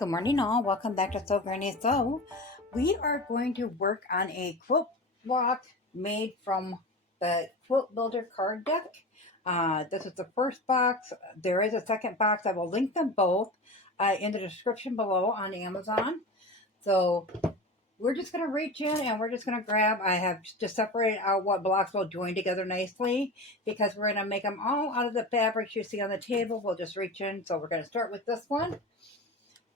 Good morning all, welcome back to SewGrannySew. We are going to work on a quilt block made from the Quilt Builder card deck. This is the first box. There is a second box. I will link them both in the description below on Amazon. So we're just going to reach in and we're just going to grab, I have just separated out what blocks will join together nicely because we're going to make them all out of the fabrics you see on the table. We'll just reach in. So we're going to start with this one.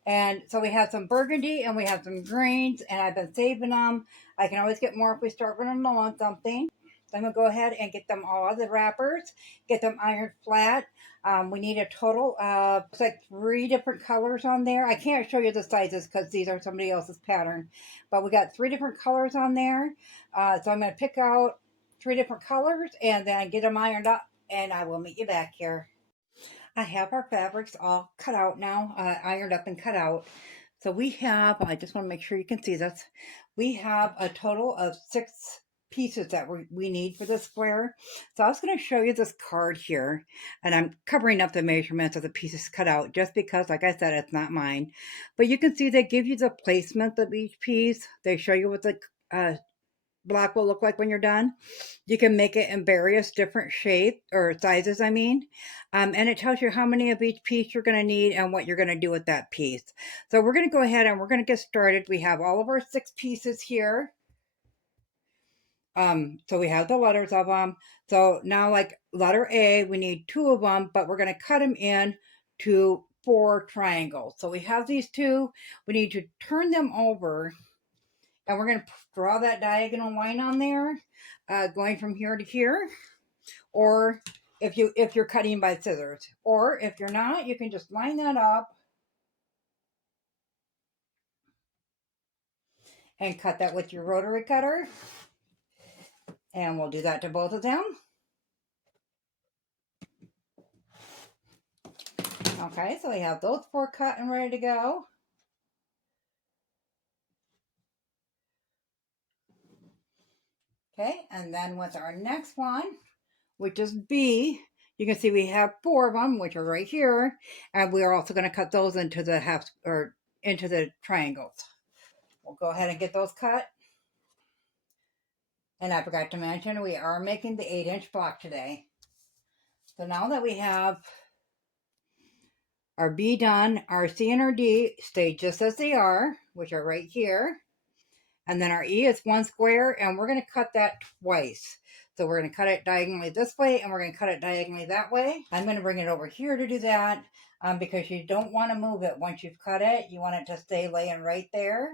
And so we have some burgundy and we have some greens, and I've been saving them. I can always get more if we start running low on something. So I'm going to go ahead and get them all out of the wrappers, get them ironed flat. We need a total of, it's like 3 different colors on there. I can't show you the sizes because these are somebody else's pattern. But we got 3 different colors on there. So I'm going to pick out 3 different colors and then get them ironed up, and I will meet you back here. I have our fabrics all cut out now, ironed up and cut out. So we have, I just want to make sure you can see this. We have a total of 6 pieces that we need for this square. So I was going to show you this card here, and I'm covering up the measurements of the pieces cut out just because, like I said, it's not mine. But you can see they give you the placement of each piece. They show you what the block will look like when you're done. You can make it in various different shapes or sizes, I mean. And it tells you how many of each piece you're going to need and what you're going to do with that piece. So we're going to go ahead and we're going to get started. We have all of our 6 pieces here. So we have the letters of them. So now, like letter A, we need 2 of them, but we're going to cut them in to 4 triangles. So we have these 2. We need to turn them over, and we're going to draw that diagonal line on there, going from here to here. Or if you're cutting by scissors, or if you're not, you can just line that up and cut that with your rotary cutter. And we'll do that to both of them. Okay, so we have those 4 cut and ready to go. Okay, and then with our next one, which is B, you can see we have 4 of them, which are right here, and we are also going to cut those into the half or into the triangles. We'll go ahead and get those cut. And I forgot to mention, we are making the 8-inch block today. So now that we have our B done, our C and our D stay just as they are, which are right here. And then our E is 1 square, and we're going to cut that twice. So we're going to cut it diagonally this way, and we're going to cut it diagonally that way. I'm going to bring it over here to do that because you don't want to move it once you've cut it. You want it to stay laying right there.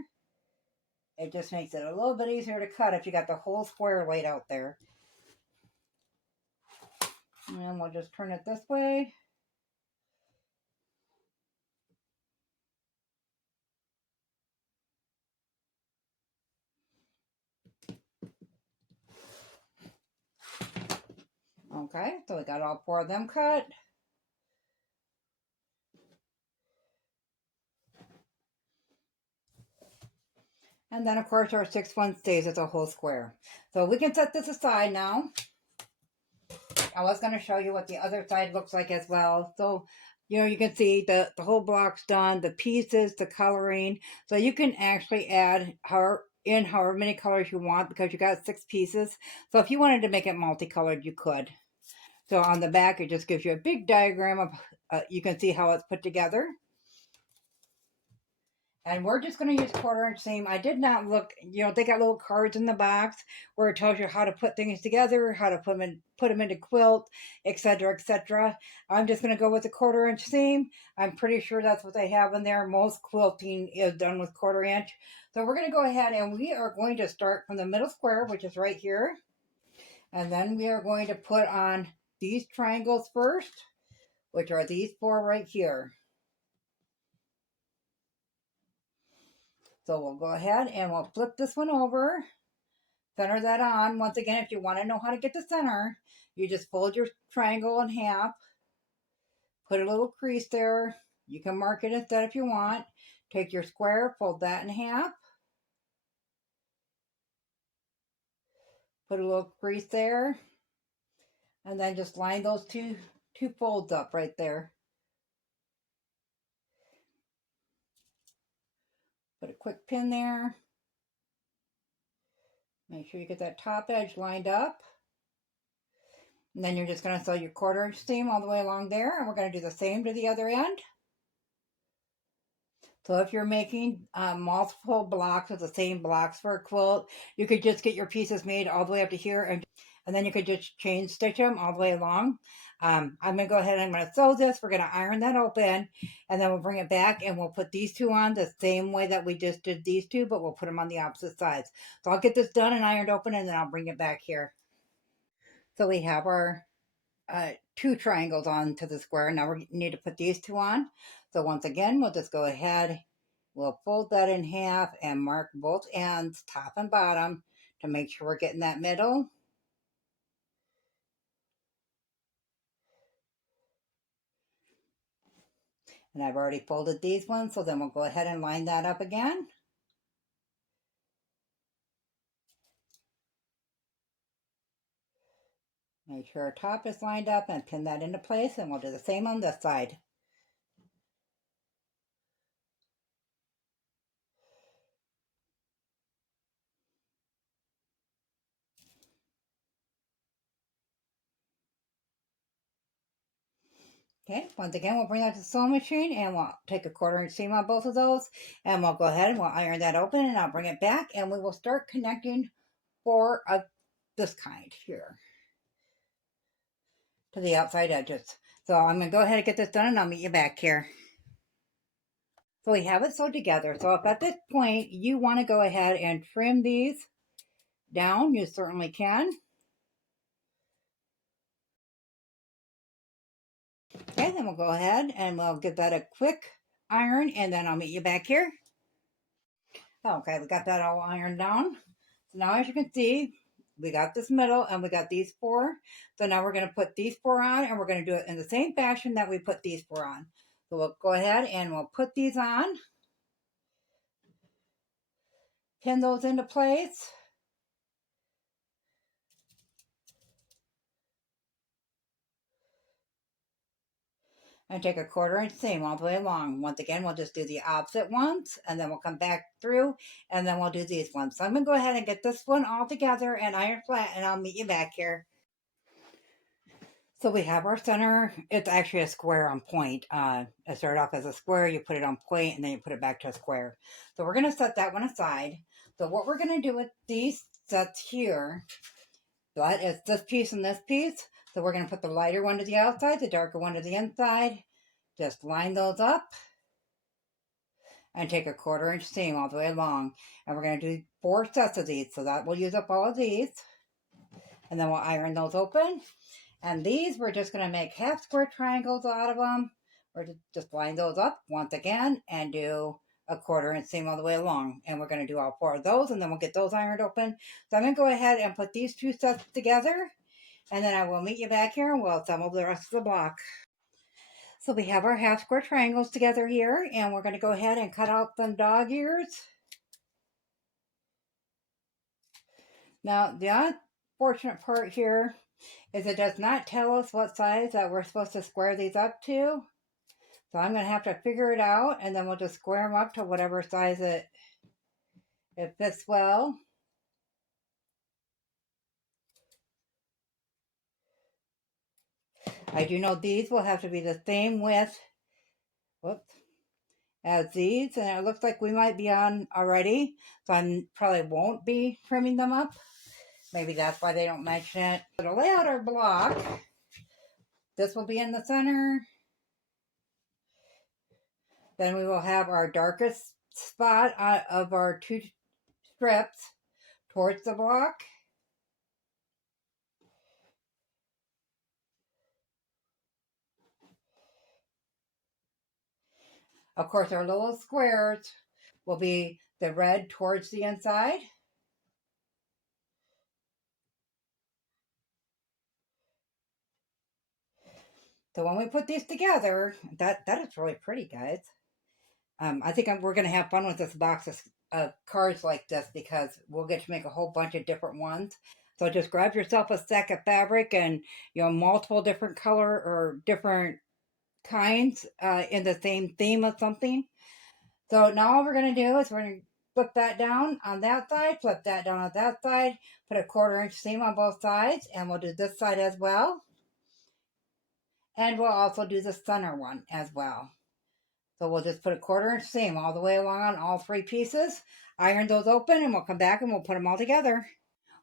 It just makes it a little bit easier to cut if you got the whole square laid out there. And we'll just turn it this way. Okay, so we got all 4 of them cut. And then, of course, our 6th one stays as a whole square. So we can set this aside now. I was going to show you what the other side looks like as well. So, you can see the whole block's done, the pieces, the coloring. So you can actually add however many colors you want because you got 6 pieces. So if you wanted to make it multicolored, you could. So on the back, it just gives you a big diagram of, you can see how it's put together. And we're just going to use 1/4-inch seam. I did not look, they got little cards in the box where it tells you how to put things together, how to put them into quilt, etc., etc. I'm just going to go with the 1/4-inch seam. I'm pretty sure that's what they have in there. Most quilting is done with 1/4-inch. So we're going to go ahead and we are going to start from the middle square, which is right here. And then we are going to put on these triangles first, which are these 4 right here. So we'll go ahead and we'll flip this one over, center that on. Once again, if you want to know how to get the center, you just fold your triangle in half, put a little crease there. You can mark it instead if you want. Take your square, fold that in half, put a little crease there, and then just line those two folds up right there. Put a quick pin there. Make sure you get that top edge lined up. And then you're just going to sew your 1/4 inch seam all the way along there, and we're going to do the same to the other end. So if you're making multiple blocks of the same blocks for a quilt, you could just get your pieces made all the way up to here, and then you could just chain stitch them all the way along. I'm going to go ahead and I'm going to sew this. We're going to iron that open, and then we'll bring it back and we'll put these two on the same way that we just did these two, but we'll put them on the opposite sides. So I'll get this done and ironed open, and then I'll bring it back here. So we have our 2 triangles onto the square. Now we need to put these 2 on. So once again, we'll just go ahead, we'll fold that in half and mark both ends, top and bottom, to make sure we're getting that middle. And I've already folded these ones, so then we'll go ahead and line that up again. Make sure our top is lined up and pin that into place, and we'll do the same on this side. Okay, once again, we'll bring that to the sewing machine and we'll take a 1/4 inch seam on both of those, and we'll go ahead and we'll iron that open, and I'll bring it back and we will start connecting for this kind here to the outside edges. So I'm going to go ahead and get this done, and I'll meet you back here. So we have it sewed together. So if at this point you want to go ahead and trim these down, you certainly can. Okay, then we'll go ahead and we'll give that a quick iron, and then I'll meet you back here. Okay, we got that all ironed down. So now, as you can see, we got this middle and we got these 4. So now we're going to put these 4 on, and we're going to do it in the same fashion that we put these 4 on. So we'll go ahead and we'll put these on, pin those into place. And take a 1/4 inch seam all the way along. Once again, we'll just do the opposite ones, and then we'll come back through, and then we'll do these ones. So I'm going to go ahead and get this one all together and iron flat, and I'll meet you back here. So we have our center. It's actually a square on point. It started off as a square, you put it on point, and then you put it back to a square. So we're going to set that one aside. So what we're going to do with these sets here, that is this piece and this piece. So we're going to put the lighter one to the outside, the darker one to the inside. Just line those up and take a 1/4 inch seam all the way along. And we're going to do 4 sets of these. So that will use up all of these. And then we'll iron those open. And these, we're just going to make half square triangles out of them. We're just line those up once again and do a 1/4 inch seam all the way along. And we're going to do all 4 of those, and then we'll get those ironed open. So I'm going to go ahead and put these 2 sets together, and then I will meet you back here and we'll assemble the rest of the block. So we have our half square triangles together here, and we're going to go ahead and cut out some dog ears. Now, the unfortunate part here is it does not tell us what size that we're supposed to square these up to. So I'm going to have to figure it out, and then we'll just square them up to whatever size it fits well. I do know these will have to be the same width, as these, and it looks like we might be on already, so I probably won't be trimming them up. Maybe that's why they don't mention it. So to lay out our block, this will be in the center. Then we will have our darkest spot of our 2 strips towards the block. Of course, our little squares will be the red towards the inside. So when we put these together, that is really pretty, guys. I think we're going to have fun with this box of cards like this, because we'll get to make a whole bunch of different ones. So just grab yourself a stack of fabric and, multiple different color or different kinds in the same theme of something. So now all we're going to do is we're going to flip that down on that side, flip that down on that side, put a 1/4 inch seam on both sides, and we'll do this side as well. And we'll also do the center one as well. So we'll just put a 1/4 inch seam all the way along on all 3 pieces, iron those open, and we'll come back and we'll put them all together.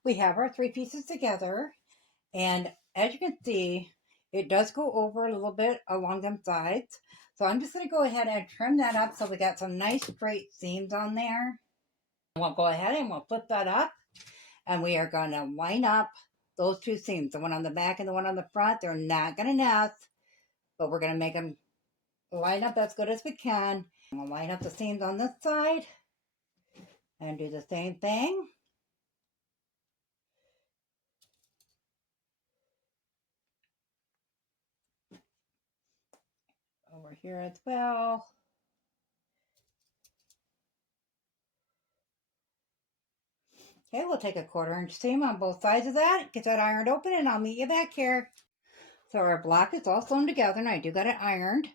We have our 3 pieces together, and as you can see, it does go over a little bit along them sides. So I'm just going to go ahead and trim that up so we got some nice straight seams on there. We'll go ahead and we'll flip that up, and we are going to line up those 2 seams, the one on the back and the one on the front. They're not going to nest, but we're going to make them line up as good as we can. We'll line up the seams on this side and do the same thing. Over here as well. Okay, we'll take a 1/4 inch seam on both sides of that, get that ironed open, and I'll meet you back here. So our block is all sewn together, and I do got it ironed.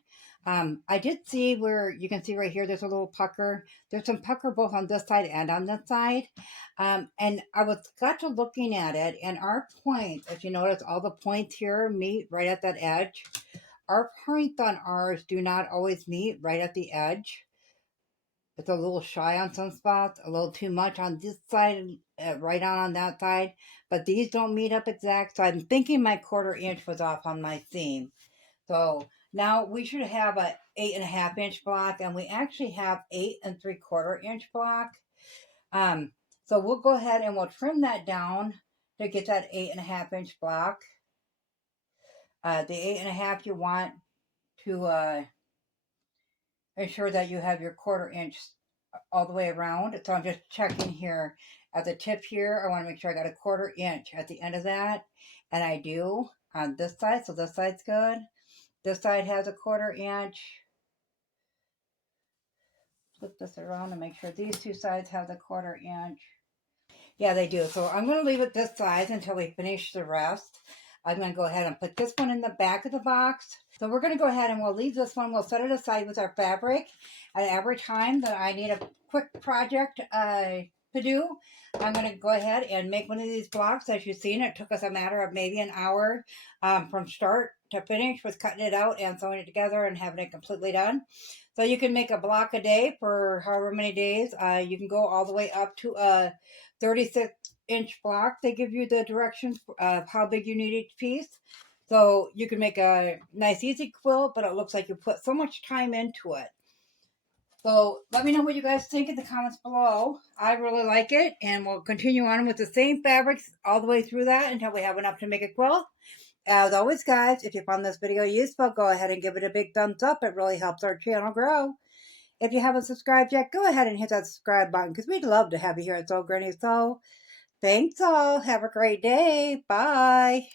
I did see where you can see right here, there's a little pucker. There's some pucker both on this side and on this side. And I got to looking at it, and our points, if you notice, all the points here meet right at that edge. Our points on ours do not always meet right at the edge. It's a little shy on some spots, a little too much on this side, right on that side. But these don't meet up exact, so I'm thinking my 1/4 inch was off on my seam. So now we should have a 8.5 inch block, and we actually have 8 3/4 inch block. So we'll go ahead and we'll trim that down to get that 8.5 inch block. The 8.5 you want to ensure that you have your 1/4 inch all the way around. So I'm just checking here at the tip here. I want to make sure I got a 1/4 inch at the end of that, and I do on this side. So this side's good. This side has a 1/4 inch. Flip this around and make sure these 2 sides have the 1/4 inch. Yeah, they do. So I'm going to leave it this size until we finish the rest. I'm going to go ahead and put this one in the back of the box. So we're going to go ahead and we'll leave this one. We'll set it aside with our fabric. At every time that I need a quick project to do, I'm going to go ahead and make one of these blocks. As you've seen, it took us a matter of maybe an hour from start to finish with cutting it out and sewing it together and having it completely done. So you can make a block a day for however many days. You can go all the way up to a 36-inch block. They give you the directions of how big you need each piece. So you can make a nice easy quilt, but it looks like you put so much time into it. So let me know what you guys think in the comments below. I really like it, and we'll continue on with the same fabrics all the way through that until we have enough to make a quilt. As always, guys, if you found this video useful, go ahead and give it a big thumbs up. It really helps our channel grow. If you haven't subscribed yet, go ahead and hit that subscribe button because we'd love to have you here at SewGrannySew. Thanks all. Have a great day. Bye.